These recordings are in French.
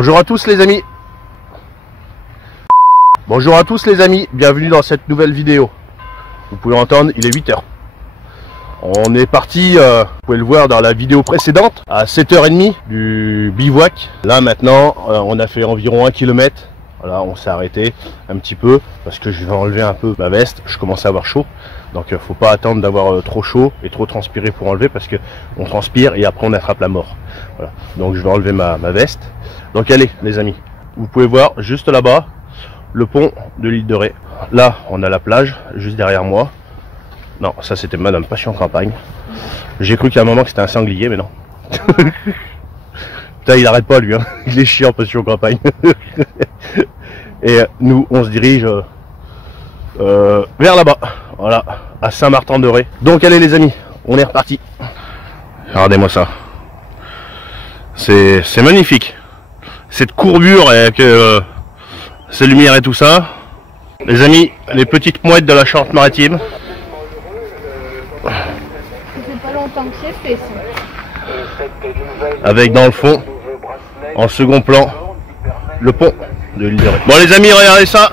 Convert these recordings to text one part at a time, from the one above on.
Bonjour à tous les amis. Bonjour à tous les amis, bienvenue dans cette nouvelle vidéo. Vous pouvez entendre, il est 8 h. On est parti, vous pouvez le voir dans la vidéo précédente, à 7h30 du bivouac. Là maintenant, on a fait environ 1 km. Voilà, on s'est arrêté un petit peu parce que je vais enlever un peu ma veste. Je commence à avoir chaud, donc faut pas attendre d'avoir trop chaud et trop transpiré pour enlever parce que on transpire et après on attrape la mort. Voilà. Donc je vais enlever ma veste. Donc allez les amis, vous pouvez voir juste là-bas le pont de l'île de Ré. Là on a la plage juste derrière moi. Non, ça c'était Madame Passion Campagne. J'ai cru qu'à un moment que c'était un sanglier, mais non. Putain, il arrête pas lui, hein. Il est chiant Passion Campagne. Et nous on se dirige vers là-bas, voilà, à Saint-Martin-de-Ré. Donc allez les amis, on est reparti. Regardez-moi ça. C'est magnifique. Cette courbure et que ces lumières et tout ça. Les amis, les petites mouettes de la Charente-Maritime. Ça fait pas longtemps que c'est fait ça. Avec dans le fond, en second plan, le pont de l'île de Ré. Bon les amis, regardez ça.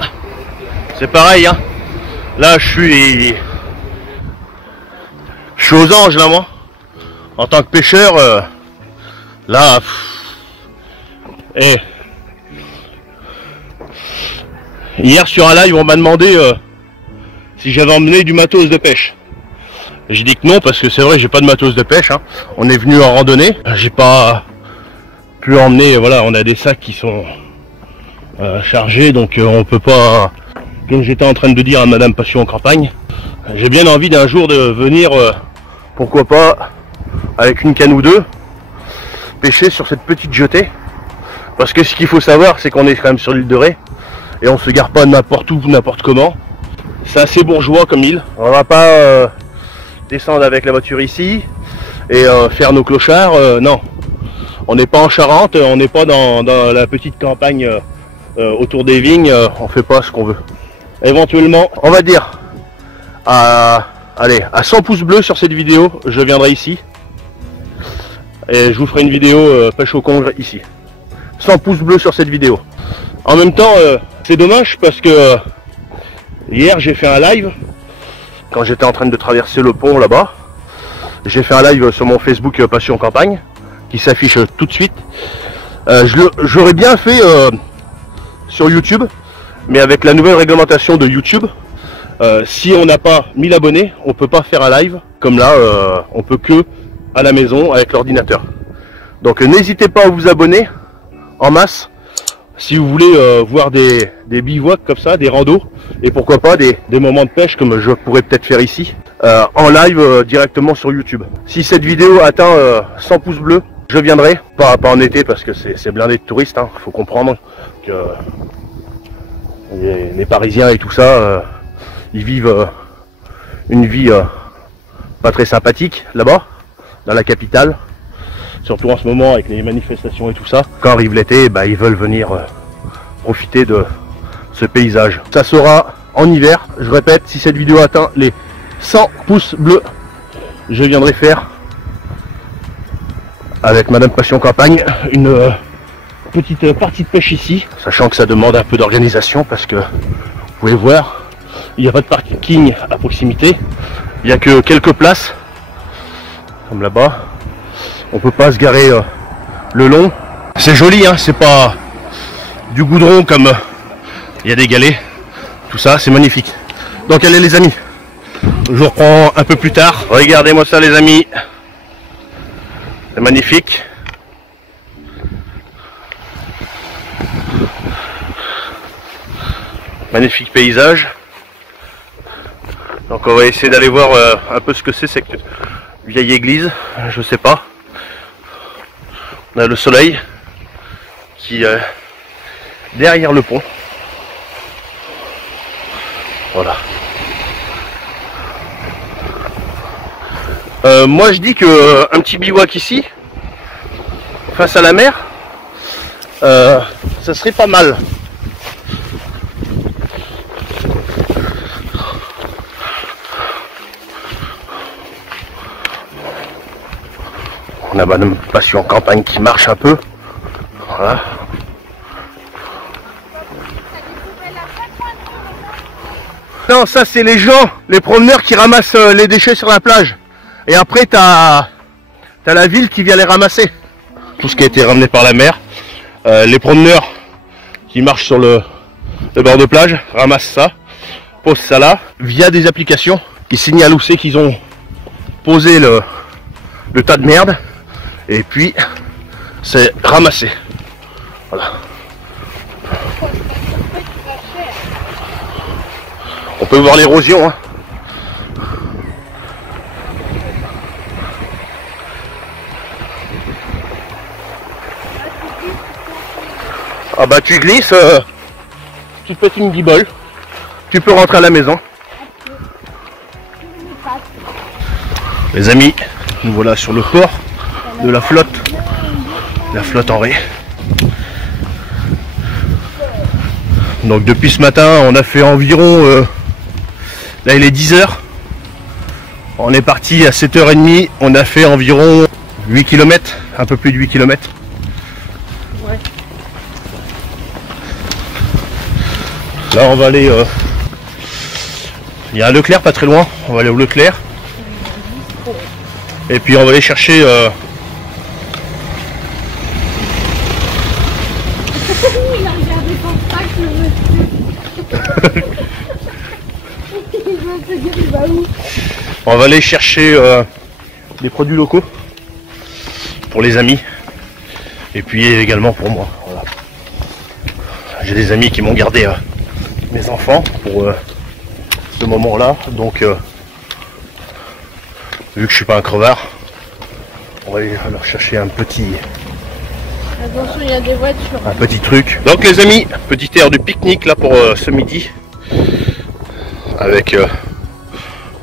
C'est pareil, hein. Là je suis aux anges là moi. En tant que pêcheur, là. Et hier sur un live on m'a demandé si j'avais emmené du matos de pêche. J'ai dit que non parce que c'est vrai j'ai pas de matos de pêche, hein. On est venu en randonnée, j'ai pas pu emmener, voilà, on a des sacs qui sont chargés donc on peut pas, comme j'étais en train de dire à Madame Passion Campagne, j'ai bien envie d'un jour de venir, pourquoi pas avec une canne ou deux, pêcher sur cette petite jetée. Parce que ce qu'il faut savoir, c'est qu'on est quand même sur l'île de Ré et on se gare pas n'importe où, n'importe comment. C'est assez bourgeois comme île. On va pas descendre avec la voiture ici et faire nos clochards. Non, on n'est pas en Charente, on n'est pas dans la petite campagne autour des vignes. On fait pas ce qu'on veut. Éventuellement, on va dire allez, à 100 pouces bleus sur cette vidéo, je viendrai ici et je vous ferai une vidéo pêche au congre ici. 100 pouces bleus sur cette vidéo. En même temps, c'est dommage parce que hier j'ai fait un live quand j'étais en train de traverser le pont là-bas. J'ai fait un live sur mon Facebook Passion Campagne qui s'affiche tout de suite. J'aurais bien fait sur YouTube, mais avec la nouvelle réglementation de YouTube, si on n'a pas 1000 abonnés, on peut pas faire un live. Comme là, on peut que à la maison avec l'ordinateur. Donc n'hésitez pas à vous abonner en masse si vous voulez voir des bivouacs comme ça, des randos et pourquoi pas des moments de pêche comme je pourrais peut-être faire ici en live directement sur YouTube. Si cette vidéo atteint 100 pouces bleus, je viendrai, pas en été parce que c'est blindé de touristes, hein. Faut comprendre que les Parisiens et tout ça, ils vivent une vie pas très sympathique là-bas, dans la capitale. Surtout en ce moment avec les manifestations et tout ça. Quand arrive l'été, bah, ils veulent venir profiter de ce paysage. Ça sera en hiver, je répète, si cette vidéo atteint les 100 pouces bleus, je viendrai faire avec Madame Passion Campagne une petite partie de pêche ici. Sachant que ça demande un peu d'organisation parce que vous pouvez voir, il n'y a pas de parking à proximité. Il n'y a que quelques places, comme là-bas. On peut pas se garer le long. C'est joli, hein, c'est pas du goudron comme il y a des galets. Tout ça, c'est magnifique. Donc allez les amis, je vous reprends un peu plus tard. Regardez-moi ça les amis. C'est magnifique. Magnifique paysage. Donc on va essayer d'aller voir un peu ce que c'est cette vieille église. Je sais pas. On a le soleil qui est derrière le pont. Voilà. Moi je dis que un petit bivouac ici, face à la mer, ça serait pas mal. On a Madame Passion Campagne qui marche un peu. Voilà. Non, ça c'est les gens, les promeneurs qui ramassent les déchets sur la plage. Et après t'as la ville qui vient les ramasser. Tout ce qui a été ramené par la mer. Les promeneurs qui marchent sur le bord de plage ramassent ça, posent ça là, via des applications. Ils signalent où c'est qu'ils ont posé le tas de merde. Et puis c'est ramassé. Voilà. On peut voir l'érosion. Hein. Ah bah tu glisses, tu pètes une guibole, tu peux rentrer à la maison. Les amis, nous voilà sur le port de la flotte en raie. Donc depuis ce matin, on a fait environ, là il est 10 h, on est parti à 7h30, on a fait environ 8 km, un peu plus de 8 km. Ouais. Là on va aller, il y a un Leclerc pas très loin, on va aller au Leclerc. Et puis on va aller chercher Il a regardé son sac, le monsieur. Il va où? on va aller chercher des produits locaux pour les amis et puis également pour moi. Voilà. J'ai des amis qui m'ont gardé mes enfants pour ce moment là, donc vu que je suis pas un crevard, on va aller leur chercher un petit Attention, il y a des voitures. un petit truc. Donc les amis, petite aire de pique-nique là pour ce midi avec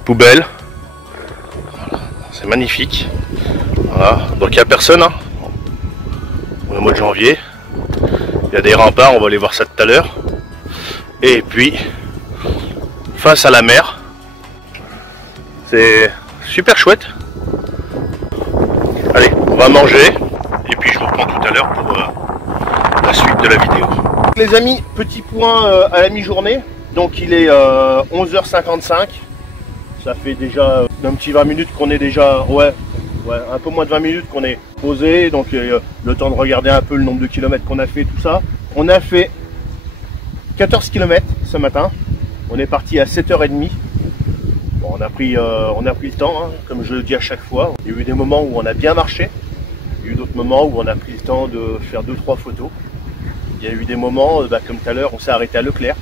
poubelle. Voilà. C'est magnifique. Voilà. Donc il n'y a personne. Hein. On est au mois de janvier. Il y a des remparts, on va aller voir ça tout à l'heure. Et puis face à la mer. C'est super chouette. Allez, on va manger. Et puis je vous reprends tout à l'heure pour la suite de la vidéo. Les amis, petit point à la mi-journée. Donc il est 11h55. Ça fait déjà un petit 20 minutes qu'on est déjà... Ouais, un peu moins de 20 minutes qu'on est posé. Donc le temps de regarder un peu le nombre de kilomètres qu'on a fait, tout ça. On a fait 14 km ce matin. On est parti à 7h30. Bon, on a pris le temps, hein, comme je le dis à chaque fois. Il y a eu des moments où on a bien marché. Il y a eu d'autres moments où on a pris le temps de faire 2-3 photos. Il y a eu des moments, comme tout à l'heure, on s'est arrêté à Leclerc.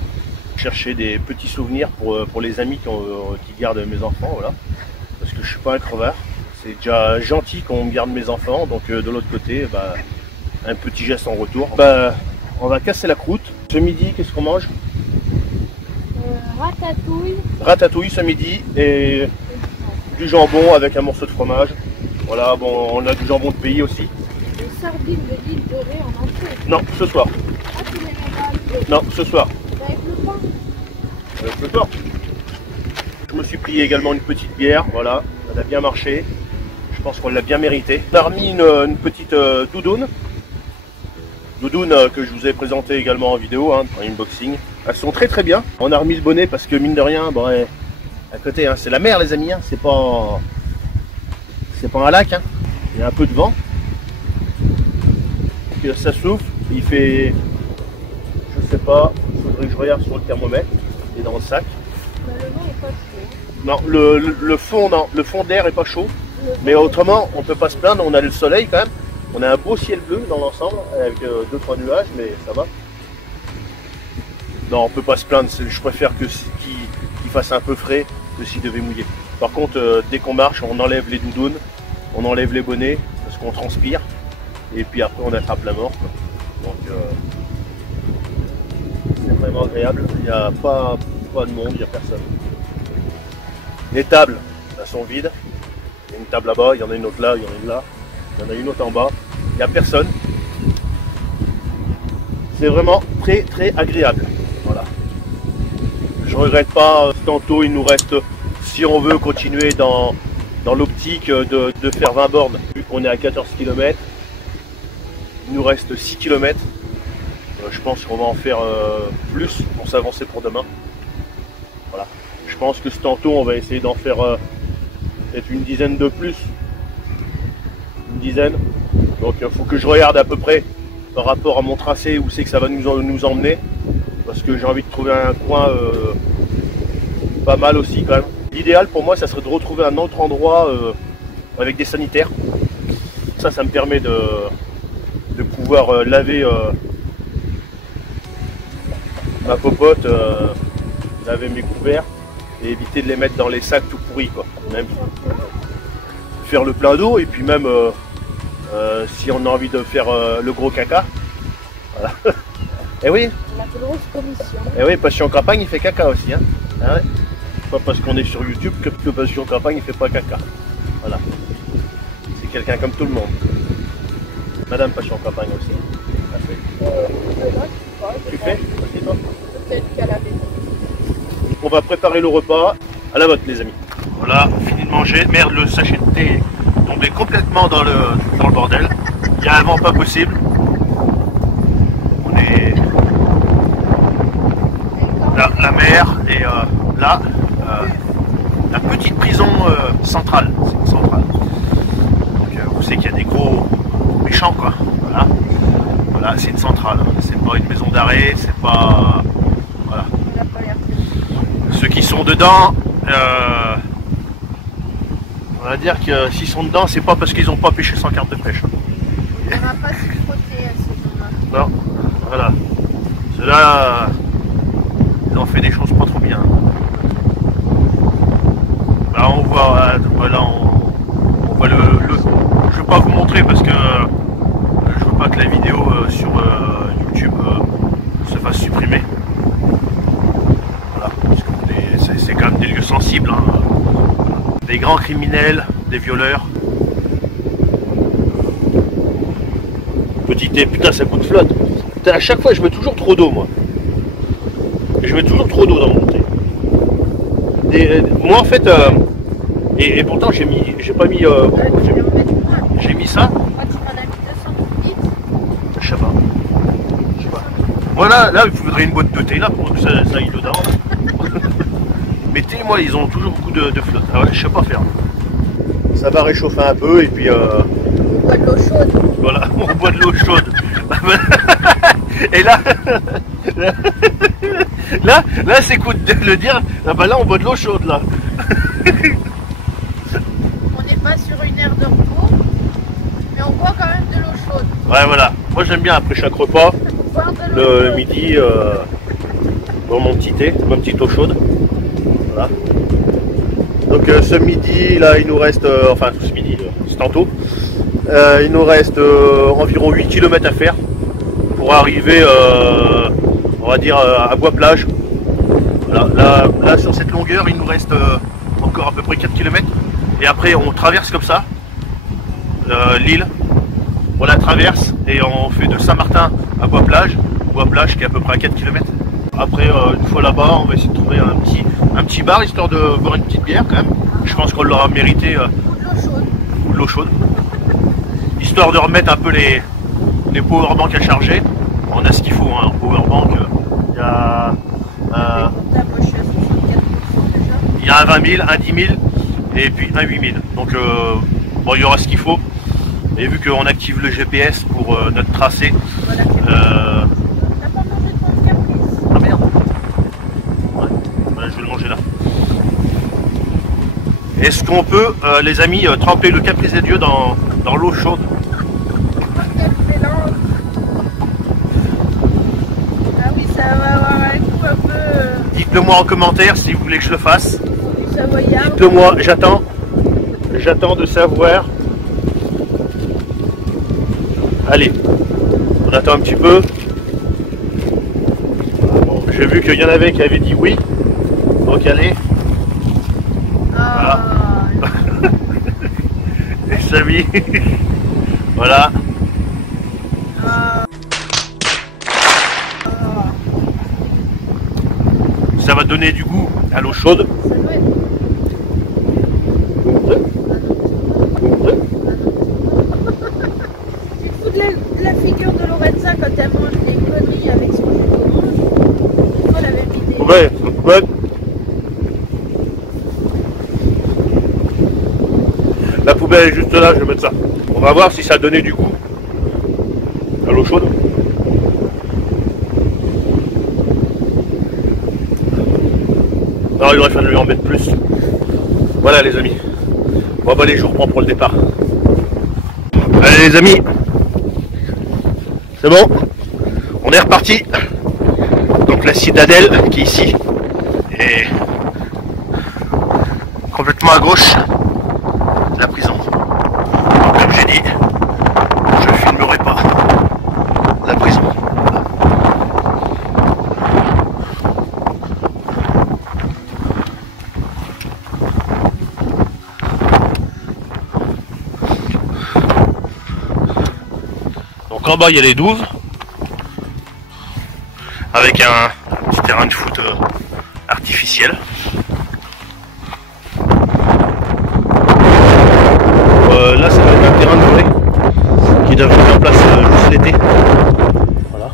Chercher des petits souvenirs pour les amis qui gardent mes enfants. Voilà. Parce que je suis pas un crevard. C'est déjà gentil qu'on me garde mes enfants. Donc de l'autre côté, un petit geste en retour. On va casser la croûte. Ce midi, qu'est-ce qu'on mange? Ratatouille. Ratatouille ce midi et du jambon avec un morceau de fromage. Voilà, bon, on a du jambon de pays aussi. Des sardines de l'île de Ré en entier. Non, ce soir. Ah, tu les mets là. Non, ce soir. Avec le pain. Avec le pain. Je me suis pris également une petite bière, voilà, ça a bien marché. Je pense qu'on l'a bien mérité. On a remis une petite doudoune. Doudoune que je vous ai présenté également en vidéo, hein, en unboxing. Elles sont très très bien. On a remis le bonnet parce que mine de rien, à côté, hein, c'est la mer les amis, hein, c'est pas un lac, hein. Il y a un peu de vent. Donc, ça souffle, il fait, je sais pas, il faudrait que je regarde sur le thermomètre, il est dans le sac. Le vent est pas chaud. Non, le fond d'air est pas chaud, mais autrement on peut pas se plaindre, on a le soleil quand même. On a un beau ciel bleu dans l'ensemble, avec 2-3 nuages, mais ça va. Non, on peut pas se plaindre, je préfère qu'il fasse un peu frais que s'il devait mouiller. Par contre, dès qu'on marche, on enlève les doudounes, on enlève les bonnets, parce qu'on transpire, et puis après on attrape la mort, quoi. Donc c'est vraiment agréable, il n'y a pas de monde, il n'y a personne. Les tables, elles sont vides. Il y a une table là-bas, il y en a une autre là, il y en a une là. Il y en a une autre en bas, il n'y a personne. C'est vraiment très très agréable. Voilà. Je regrette pas, tantôt il nous reste, si on veut continuer dans l'optique de faire 20 bornes, vu qu'on est à 14 km, il nous reste 6 km. Je pense qu'on va en faire plus pour s'avancer pour demain. Voilà. Je pense que ce tantôt, on va essayer d'en faire peut-être une dizaine de plus. Une dizaine. Donc il faut que je regarde à peu près par rapport à mon tracé où c'est que ça va nous emmener. Parce que j'ai envie de trouver un coin pas mal aussi quand même. L'idéal pour moi, ça serait de retrouver un autre endroit avec des sanitaires. Ça me permet de pouvoir laver ma popote, laver mes couverts et éviter de les mettre dans les sacs tout pourris, quoi. Même faire le plein d'eau et puis même si on a envie de faire le gros caca. Voilà. Et oui. La grosse commission. Et oui, Passion Campagne il fait caca aussi. Hein. Ah ouais. Pas parce qu'on est sur YouTube que Passion Campagne il fait pas caca. Voilà. C'est quelqu'un comme tout le monde. Madame Passion Campagne aussi. Tu fais aussi, toi? Peut-être qu'à la maison. On va préparer le repas à la vôtre, les amis. Voilà, fini de manger. Merde, le sachet de thé est tombé complètement dans le bordel. Il y a un vent pas possible. On est la mer et là la petite prison centrale. Donc vous savez qu'il y a des gros méchants, quoi. Voilà. Voilà, c'est une centrale. C'est pas une maison d'arrêt, c'est pas. Voilà. Ceux qui sont dedans, on va dire que s'ils sont dedans, c'est pas parce qu'ils n'ont pas pêché sans carte de pêche. On ne va pas s'y frotter à ces gens-là. Non, voilà. Ceux-là, ils ont fait des choses pas trop bien. Là, on voit, voilà, on voit le. Je vais pas vous montrer parce que je veux pas que la vidéo sur YouTube se fasse supprimer. Voilà, parce que c'est quand même des lieux sensibles. Hein. Des grands criminels, des violeurs. Petit thé, putain, ça coûte flotte. Putain, à chaque fois, je mets toujours trop d'eau, moi. Je mets toujours trop d'eau dans mon thé. Moi, en fait, et pourtant, j'ai pas mis. J'ai mis ça. Quand tu m'en as mis 200 litres. Je sais pas. Voilà, là, il faudrait une boîte de thé là pour que ça aille dedans. Mais thé, moi, ils ont toujours beaucoup de flotte. Ah ouais, je sais pas faire. Ça va réchauffer un peu et puis. On boit de l'eau chaude. Voilà, on boit de l'eau chaude. Et là, là, c'est cool de le dire. Ah bah là, on boit de l'eau chaude là. On n'est pas sur une aire de repos, mais on boit quand même de l'eau chaude. Ouais, voilà. Moi, j'aime bien après chaque repas, Boire de l'eau le chaude. midi, dans mon petit thé, ma petite eau chaude. Voilà. Donc ce midi, là, il nous reste, enfin tout ce midi, c'est tantôt, il nous reste environ 8 km à faire pour arriver, on va dire, à Bois-Plage. Voilà. Là, sur cette longueur, il nous reste encore à peu près 4 km. Et après, on traverse comme ça l'île. On la traverse et on fait de Saint-Martin à Bois-Plage. Bois-Plage qui est à peu près à 4 km. Après, une fois là-bas, on va essayer de trouver un petit bar histoire de boire une petite bière quand même. Je pense qu'on l'aura mérité. Ou de l'eau chaude. De l'eau chaude. Histoire de remettre un peu les powerbanks à charger. On a ce qu'il faut, hein, en powerbank. Il y a il y a un 20 000, un 10 000 et puis un 8 000. Donc bon, il y aura ce qu'il faut. Et vu qu'on active le GPS pour notre tracé. Voilà, ah merde. Ouais. Voilà, je vais le manger là. Est-ce qu'on peut, les amis, tremper le caprice des dieux dans l'eau chaude? Ah oui, ça va avoir un goût un peu Dites-le moi en commentaire si vous voulez que je le fasse. du savoyard. Dites-le moi, j'attends de savoir. Allez, on attend un petit peu. Bon, j'ai vu qu'il y en avait qui avaient dit oui. Donc allez. Ah, Les amis. Voilà. ah, Ça va donner du goût à l'eau chaude. ça doit être. Tu te fous de la figure de Lorenza quand elle mange des conneries avec son jus d'orange. Toi, l'avait vidé. Ouais, ouais. La poubelle est juste là, je vais mettre ça. On va voir si ça a donné du goût à l'eau chaude. Alors il aurait fallu lui en mettre plus. Voilà les amis. Bon bah les jours prends pour le départ. Allez les amis. C'est bon. On est reparti. Donc la citadelle qui est ici est complètement à gauche de la prison. Donc, comme j'ai dit, je ne filmerai pas la prison. Donc en bas il y a les douves avec un petit terrain de foot artificiel. Là ça va être un terrain de volley qui doit être en place juste l'été. Voilà.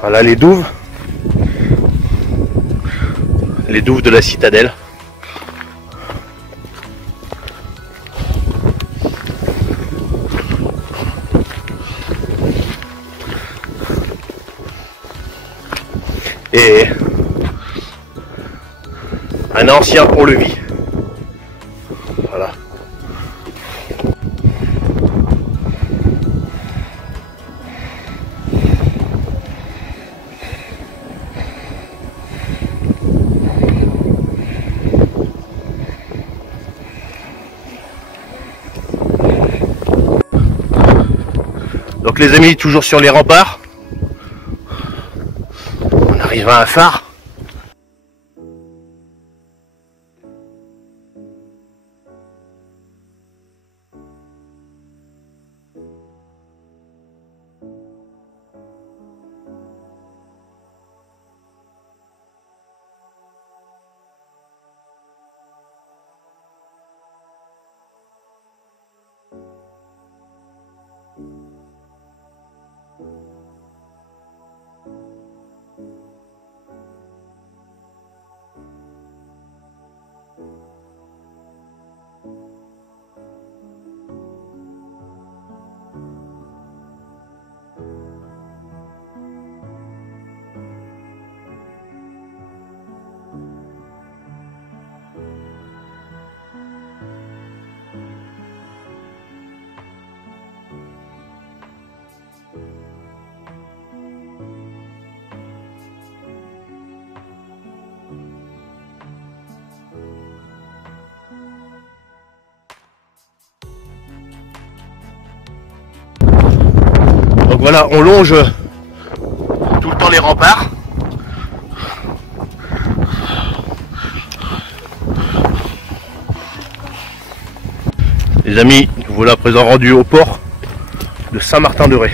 Voilà les douves de la citadelle. Et un ancien pont-levis. Voilà. Donc les amis, toujours sur les remparts. On arrive à un phare. Donc voilà, on longe tout le temps les remparts. Les amis, nous voilà à présent rendus au port de Saint-Martin-de-Ré.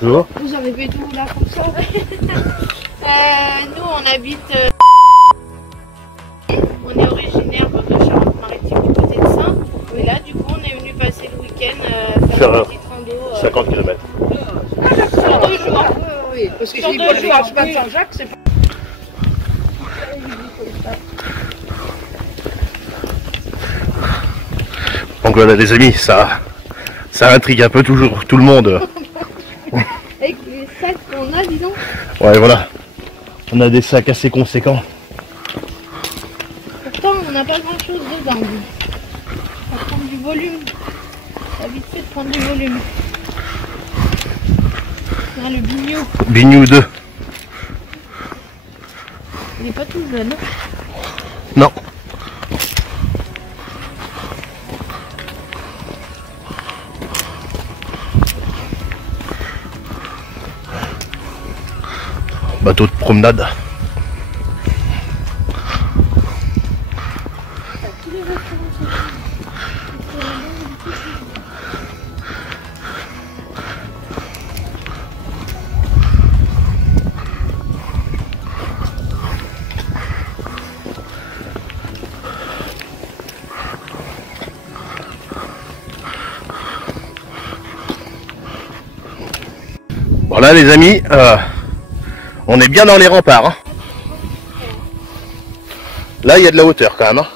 Bonjour. Vous avez fait tout là comme ça? Nous on habite... on est originaire de Charente-Maritime du côté de Saint. Et là du coup on est venu passer le week-end faire une petite rando. 50 km. Sur 2 jours. Oui, parce que Sur j'ai 2 pas jours. le chemin de Saint-Jacques, c'est pas... Donc voilà les amis, ça intrigue un peu toujours tout le monde. Avec les sacs qu'on a, disons. Ouais voilà, on a des sacs assez conséquents. Pourtant on n'a pas grand chose dedans. Ça prend du volume. Ça a vite fait de prendre du volume. Là, le bignou. Bignou 2. Il est pas tout jeune. Non. Bateau de promenade. Voilà les amis, on est bien dans les remparts. Hein. Là il y a de la hauteur quand même. Hein.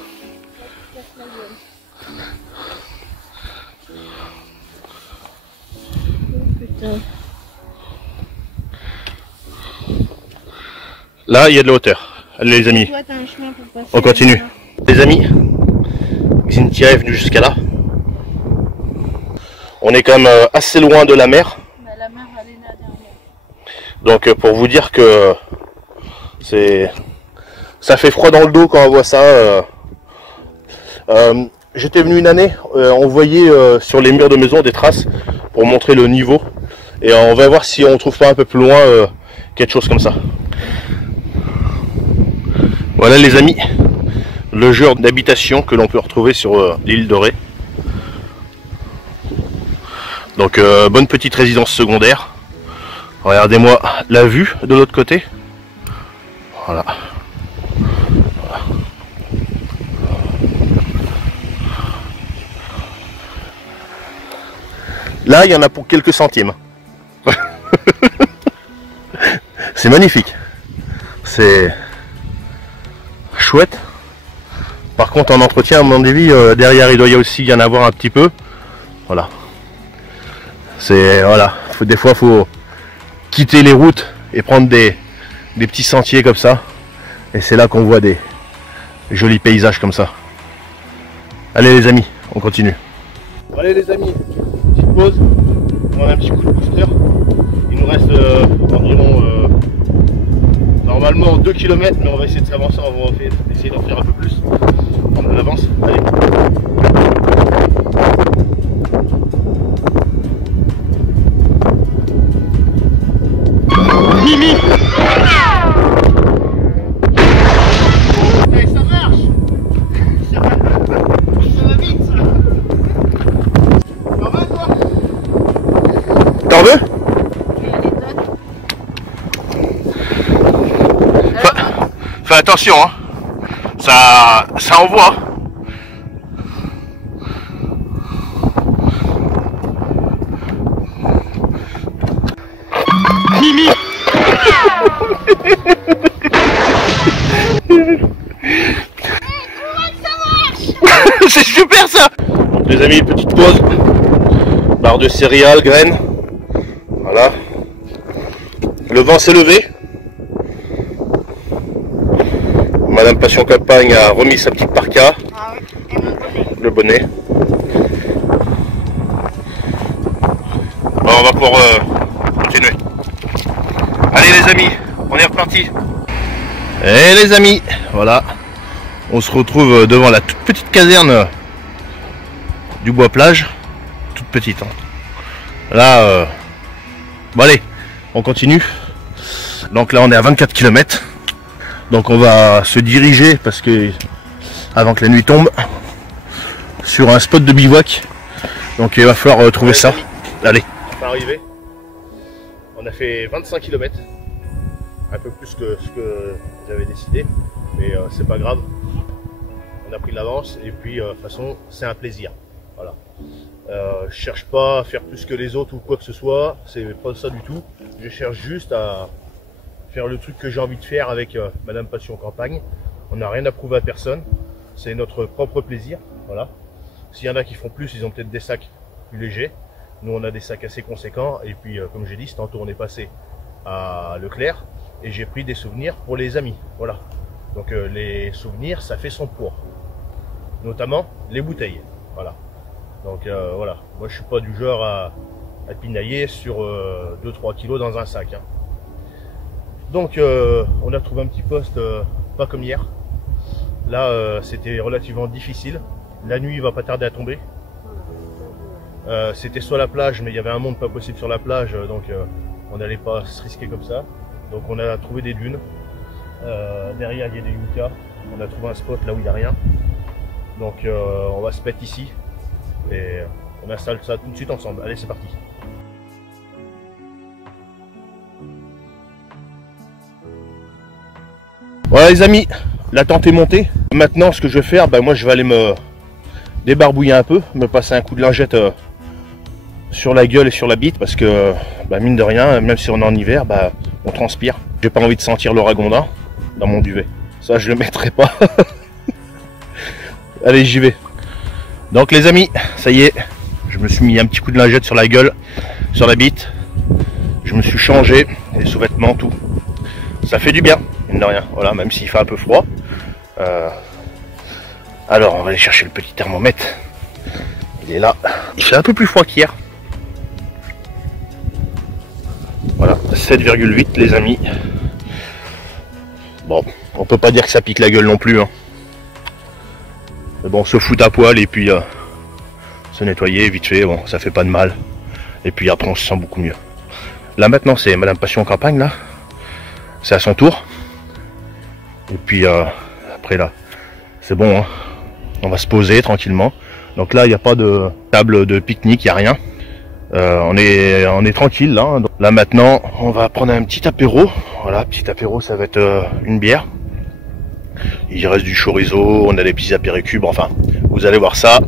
Là il y a de la hauteur. Allez les amis, on continue. Les amis, Xynthia est venue jusqu'à là. On est quand même assez loin de la mer. La mer, elle est là derrière. Donc pour vous dire que ça fait froid dans le dos quand on voit ça. J'étais venu une année, on voyait sur les murs de maison des traces pour montrer le niveau. Et on va voir si on trouve pas un peu plus loin quelque chose comme ça. Voilà les amis, le genre d'habitation que l'on peut retrouver sur l'île Dorée. Donc bonne petite résidence secondaire. Regardez-moi la vue de l'autre côté. Voilà. Là, il y en a pour quelques centimes. C'est magnifique. C'est chouette. Par contre, en entretien, à mon avis, derrière, il doit y aussi y en avoir un petit peu. Voilà. C'est voilà. Des fois, faut quitter les routes et prendre des petits sentiers comme ça. Et c'est là qu'on voit des jolis paysages comme ça. Allez les amis, on continue. Allez les amis, petite pause. On a un petit coup de booster. Il nous reste environ normalement 2 km, mais on va essayer de s'avancer, on va essayer d'en faire un peu plus. On avance, allez. Mimi. Hey, ça marche. Ça va vite ça. T'en veux toi? T'en veux? Fais attention hein. Ça envoie. Mimi. C'est super ça. Donc, les amis, petite pause. Barre de céréales, graines. Voilà. Le vent s'est levé. Madame Passion Campagne a remis sa petite parka. Ah oui, et mon bonnet. Le bonnet. Bon, on va pouvoir continuer. Allez les amis, on est reparti. Et les amis, voilà. On se retrouve devant la toute petite caserne du Bois Plage. Toute petite. Hein. Là, bon allez, on continue. Donc là on est à 24 km. Donc on va se diriger parce que avant que la nuit tombe sur un spot de bivouac. Donc il va falloir trouver ça. Allez. On va arriver. On a fait 25 km, un peu plus que ce que j'avais décidé, mais c'est pas grave. On a pris de l'avance et puis de toute façon c'est un plaisir. Voilà. Je cherche pas à faire plus que les autres ou quoi que ce soit, c'est pas ça du tout. Je cherche juste à faire le truc que j'ai envie de faire avec Madame Passion Campagne. On n'a rien à prouver à personne, c'est notre propre plaisir. Voilà. S'il y en a qui font plus, ils ont peut-être des sacs plus légers. Nous on a des sacs assez conséquents et puis comme j'ai dit, tantôt on est passé à Leclerc et j'ai pris des souvenirs pour les amis. Voilà. Donc les souvenirs, ça fait son poids. Notamment les bouteilles. Voilà. Donc voilà, moi je suis pas du genre à pinailler sur 2-3 kilos dans un sac. Hein. Donc on a trouvé un petit poste pas comme hier. Là c'était relativement difficile. La nuit va pas tarder à tomber. C'était sur la plage, mais il y avait un monde pas possible sur la plage, donc on n'allait pas se risquer comme ça. Donc on a trouvé des dunes. Derrière il y a des yuccas. On a trouvé un spot là où il n'y a rien. Donc on va se mettre ici et on installe ça tout de suite ensemble. Allez, c'est parti. Voilà les amis, la tente est montée. Maintenant ce que je vais faire, moi je vais aller me débarbouiller un peu, me passer un coup de lingette sur la gueule et sur la bite parce que mine de rien, même si on est en hiver, on transpire. J'ai pas envie de sentir le ragondin dans mon duvet. Ça je le mettrai pas. Allez, j'y vais. Donc les amis, ça y est, je me suis mis un petit coup de lingette sur la gueule, sur la bite. Je me suis changé, les sous-vêtements, tout. Ça fait du bien, mine de rien. Voilà, même s'il fait un peu froid. Alors, on va aller chercher le petit thermomètre. Il est là. Il fait un peu plus froid qu'hier. Voilà, 7,8 les amis. Bon, on peut pas dire que ça pique la gueule non plus. Hein. Mais bon, se foutre à poil et puis se nettoyer vite fait, bon, ça fait pas de mal. Et puis après on se sent beaucoup mieux. Là maintenant c'est Madame Passion Campagne là. C'est à son tour. Et puis après là, c'est bon, hein. On va se poser tranquillement. Donc là il n'y a pas de table de pique-nique, il n'y a rien. On est tranquille là. Donc, là maintenant on va prendre un petit apéro. Voilà, petit apéro, ça va être une bière. Il reste du chorizo, on a des petits apéricubes, enfin, vous allez voir ça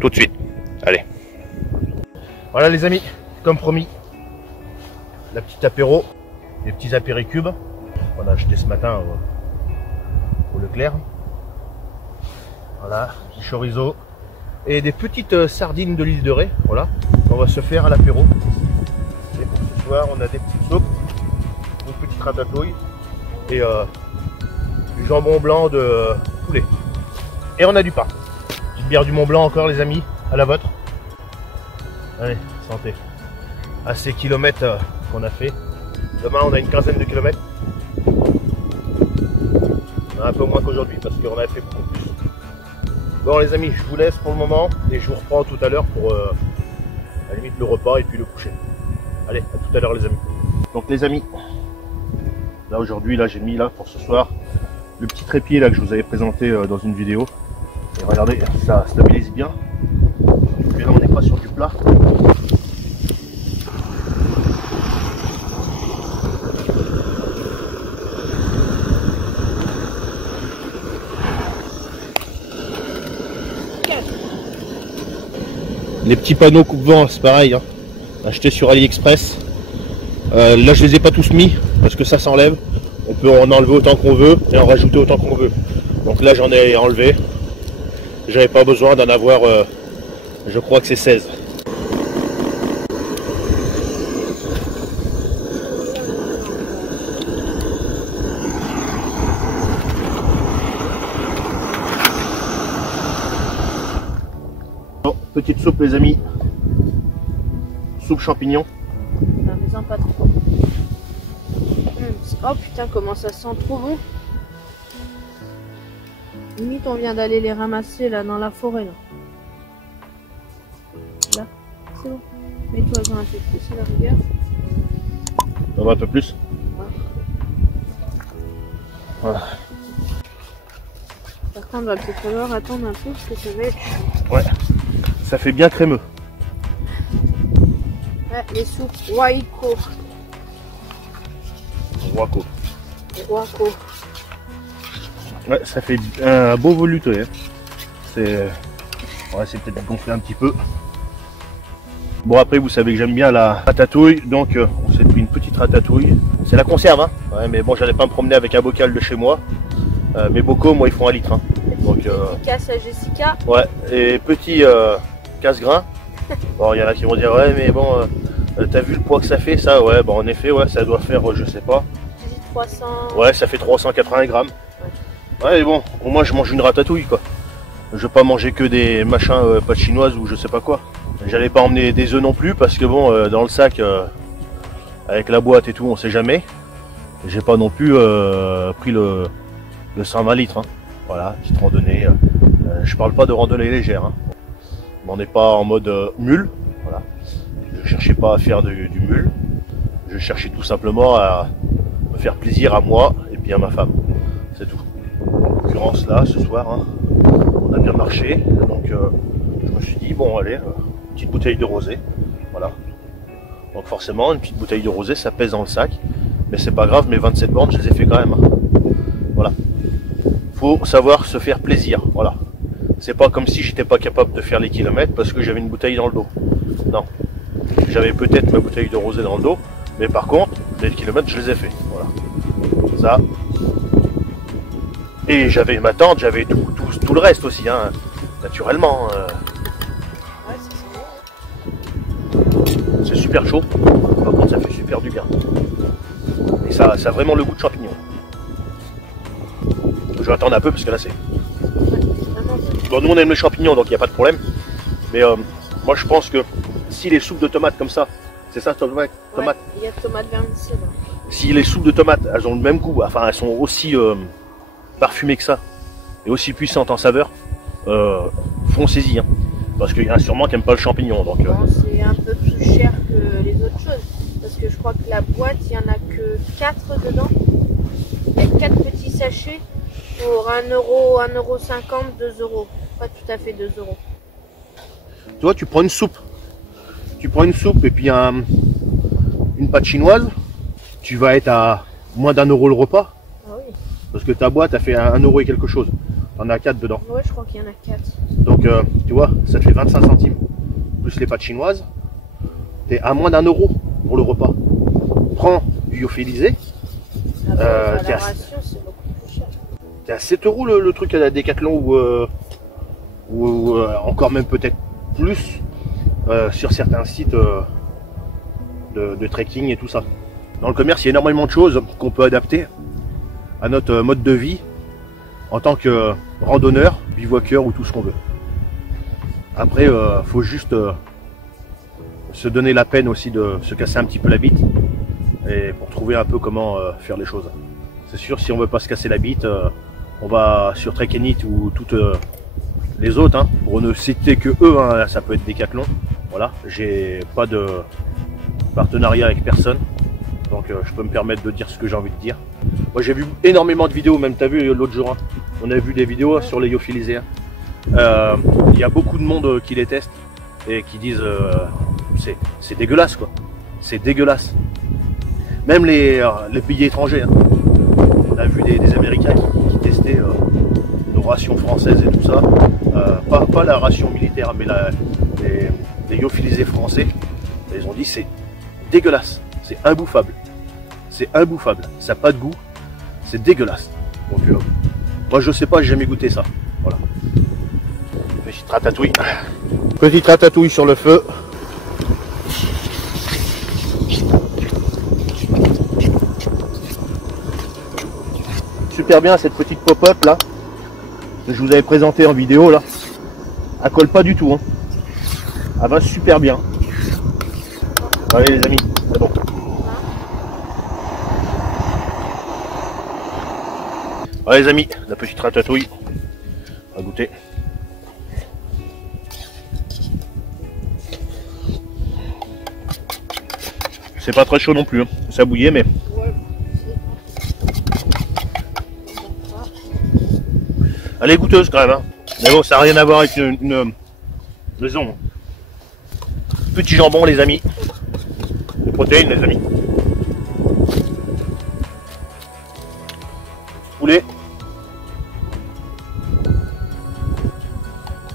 tout de suite. Allez. Voilà les amis, comme promis, la petite apéro, les petits apéricubes. On a acheté ce matin au Leclerc. Voilà, petit chorizo et des petites sardines de l'île de Ré. Voilà, on va se faire à l'apéro. Et pour ce soir, on a des petites soupes, une petite ratatouille et du jambon blanc de poulet. Et on a du pain. Petite bière du Mont Blanc encore les amis, à la vôtre. Allez, santé. À ces kilomètres qu'on a fait. Demain on a une quinzaine de kilomètres. Un peu moins qu'aujourd'hui parce qu'on a fait beaucoup plus. Bon les amis, je vous laisse pour le moment et je vous reprends tout à l'heure pour à la limite le repas et puis le coucher. Allez, à tout à l'heure les amis. Donc les amis, là aujourd'hui là j'ai mis là pour ce soir le petit trépied là que je vous avais présenté dans une vidéo. Et regardez, ça stabilise bien. Et là on n'est pas sur du plat. Les petits panneaux coupe-vent, c'est pareil, hein. Acheté sur AliExpress. Là je les ai pas tous mis parce que ça s'enlève. On peut en enlever autant qu'on veut et en rajouter autant qu'on veut. Donc là j'en ai enlevé. J'avais pas besoin d'en avoir, je crois que c'est 16. Bon, petite soupe les amis. Soupe champignon. Non mais en pas trop. Oh putain, comment ça sent trop bon. Limite on vient d'aller les ramasser là dans la forêt là. Là, c'est bon. Mets-toi dans un peu plus à la rigueur. On va un peu plus. Voilà. Par contre, on va peut-être falloir attendre un peu parce que ça va être chaud. Ouais, ça fait bien crémeux. Ouais, les soupes Waiko. Waco. Waco. Ouais, ça fait un beau voluté. Hein. C'est... On va essayer peut-être de gonfler un petit peu. Bon, après, vous savez que j'aime bien la ratatouille, donc on s'est pris une petite ratatouille. C'est la conserve, hein. Ouais, mais bon, j'allais pas me promener avec un bocal de chez moi. Mes bocaux, moi, ils font 1 litre. Hein. Donc, Casse à Jessica. ouais, et petit casse-grain. Bon, il y en a qui vont dire, ouais, mais bon, t'as vu le poids que ça fait, ça? Ouais, bon, en effet, ouais, ça doit faire, je sais pas. 300. Ouais, ça fait 380 grammes. Ouais, mais bon, au moins, je mange une ratatouille, quoi. Je vais pas manger que des machins pâtes chinoises ou je sais pas quoi. J'allais pas emmener des œufs non plus parce que bon, dans le sac, avec la boîte et tout, on sait jamais. J'ai pas non plus pris le 120 litres. Hein. Voilà, petite randonnée. Je parle pas de randonnée légère. Hein. On n'est pas en mode mule. Voilà. Je cherchais pas à faire du mule. Je cherchais tout simplement à me faire plaisir à moi et puis à ma femme. C'est tout. En l'occurrence là, ce soir, hein, on a bien marché. Donc je me suis dit, bon allez, petite bouteille de rosé. Voilà. Donc forcément, une petite bouteille de rosé, ça pèse dans le sac. Mais c'est pas grave, mes 27 bornes, je les ai fait quand même. Hein. Voilà. Faut savoir se faire plaisir. Voilà. C'est pas comme si j'étais pas capable de faire les kilomètres parce que j'avais une bouteille dans le dos. Non. J'avais peut-être ma bouteille de rosé dans le dos, mais par contre, les kilomètres, je les ai fait. Voilà. Ça. Et j'avais ma tente, j'avais tout le reste aussi, hein. Naturellement. Ouais, c'est C'est super chaud. Par contre, ça fait super du bien. Et ça a vraiment le goût de champignon. Je vais attendre un peu parce que là c'est... Bon, nous on aime les champignons donc il n'y a pas de problème. Mais moi je pense que si les soupes de tomates comme ça, c'est ça tomate, ouais, il y a tomate vermicelle. si les soupes de tomates elles ont le même goût, enfin elles sont aussi parfumées que ça et aussi puissantes en saveur, foncez-y. Hein, parce qu'il y en a sûrement qui n'aiment pas le champignon. Donc, bon, c'est un peu plus cher que les autres choses. Parce que je crois que la boîte, il n'y en a que 4 dedans. Il y a 4 petits sachets pour 1 euro, 1,50 €, 2 euros. Pas tout à fait 2 euros. Tu vois, tu prends une soupe. Tu prends une soupe et puis une pâte chinoise. Tu vas être à moins d'1 euro le repas. Ah oui. Parce que ta boîte a fait 1 euro et quelque chose. T'en as 4 dedans. Ouais, je crois qu'il y en a 4. Donc, tu vois, ça te fait 25 centimes. Plus les pâtes chinoises. T'es à moins d'1 euro pour le repas. Prends du lyophilisé. Ah bah, la ration, c'est beaucoup plus cher. T'es à 7 euros le truc à la Décathlon ou encore même peut-être plus sur certains sites de trekking et tout ça. Dans le commerce, il y a énormément de choses qu'on peut adapter à notre mode de vie en tant que randonneur, bivouaqueur ou tout ce qu'on veut. Après, faut juste se donner la peine aussi de se casser un petit peu la bite et pour trouver un peu comment faire les choses. C'est sûr, si on veut pas se casser la bite, on va sur Trek and Eat ou toutes les autres, hein, pour ne citer que eux, hein, ça peut être Décathlon. Voilà, j'ai pas de partenariat avec personne, donc je peux me permettre de dire ce que j'ai envie de dire. Moi j'ai vu énormément de vidéos, même t'as vu l'autre jour, hein, on a vu des vidéos sur les lyophilisés. Il y a beaucoup de monde qui les teste et qui disent c'est dégueulasse quoi, c'est dégueulasse. Même les pays étrangers, hein. On a vu des Américains qui testaient nos rations françaises et tout ça, pas la ration militaire mais les lyophilisés français, et ils ont dit c'est dégueulasse, c'est imbouffable, ça n'a pas de goût, c'est dégueulasse. Donc moi je sais pas, j'ai jamais goûté ça. Voilà. Petite ratatouille sur le feu. Super bien cette petite pop-up là que je vous avais présenté en vidéo là. Elle colle pas du tout, hein. Elle va super bien. Allez les amis, c'est bon. Allez les amis, la petite ratatouille. On va goûter. C'est pas très chaud non plus, hein. Ça bouillait mais... Elle est goûteuse quand même, hein. Mais bon, ça n'a rien à voir avec une raison. Petit jambon les amis. des protéines les amis. Poulet.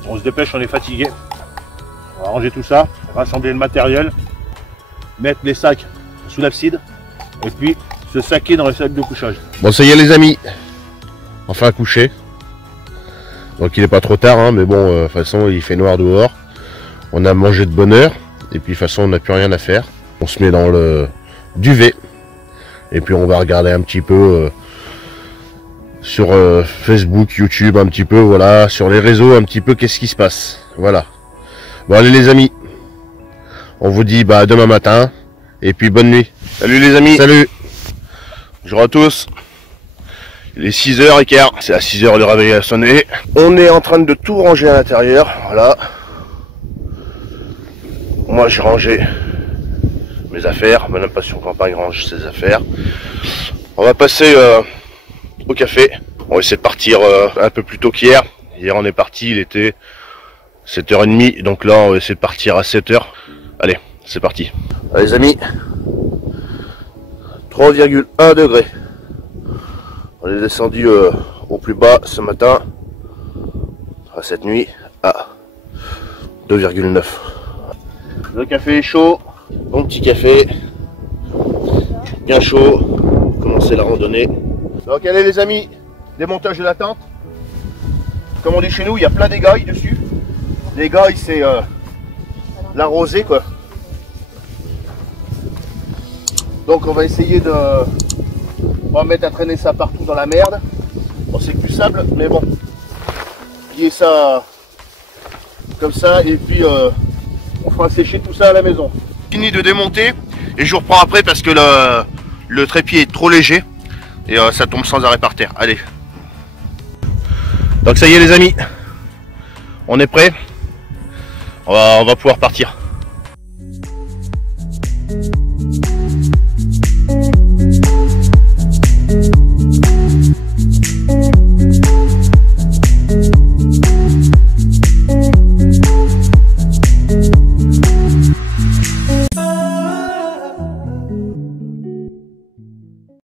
On se dépêche, on est fatigué. On va ranger tout ça, rassembler le matériel, mettre les sacs sous l'abside et puis se saquer dans le sac de couchage. Bon, ça y est les amis, enfin couché. Donc il n'est pas trop tard, hein, mais bon, de toute façon il fait noir dehors. On a mangé de bonne heure et puis de toute façon on n'a plus rien à faire. On se met dans le duvet et puis on va regarder un petit peu sur Facebook, YouTube, un petit peu, voilà, sur les réseaux, un petit peu qu'est-ce qui se passe. Voilà. Bon allez les amis, on vous dit bah demain matin et puis bonne nuit. Salut les amis. Salut. Bonjour à tous. Il est 6h15, c'est à 6h le réveil a sonné. On est en train de tout ranger à l'intérieur, voilà. Moi j'ai rangé mes affaires, Madame Passion Campagne range ses affaires. On va passer au café. On va essayer de partir un peu plus tôt qu'hier. Hier on est parti, il était 7h30, donc là on va essayer de partir à 7h. Allez, c'est parti. Allez les amis, 3,1 degrés. On est descendu au plus bas ce matin, à cette nuit, à 2,9. Le café est chaud, bon petit café, bien chaud, pour commencer la randonnée. Donc allez les amis, démontage de la tente. Comme on dit chez nous, il y a plein d'égailles dessus. L'égaille c'est la rosée quoi. Donc on va essayer de... On va mettre à traîner ça partout dans la merde. Bon c'est que du sable, mais bon. Plier ça comme ça et puis on fera sécher tout ça à la maison. Fini de démonter et je vous reprends après parce que le trépied est trop léger et ça tombe sans arrêt par terre. Allez. Donc ça y est les amis, on est prêt. On va pouvoir partir.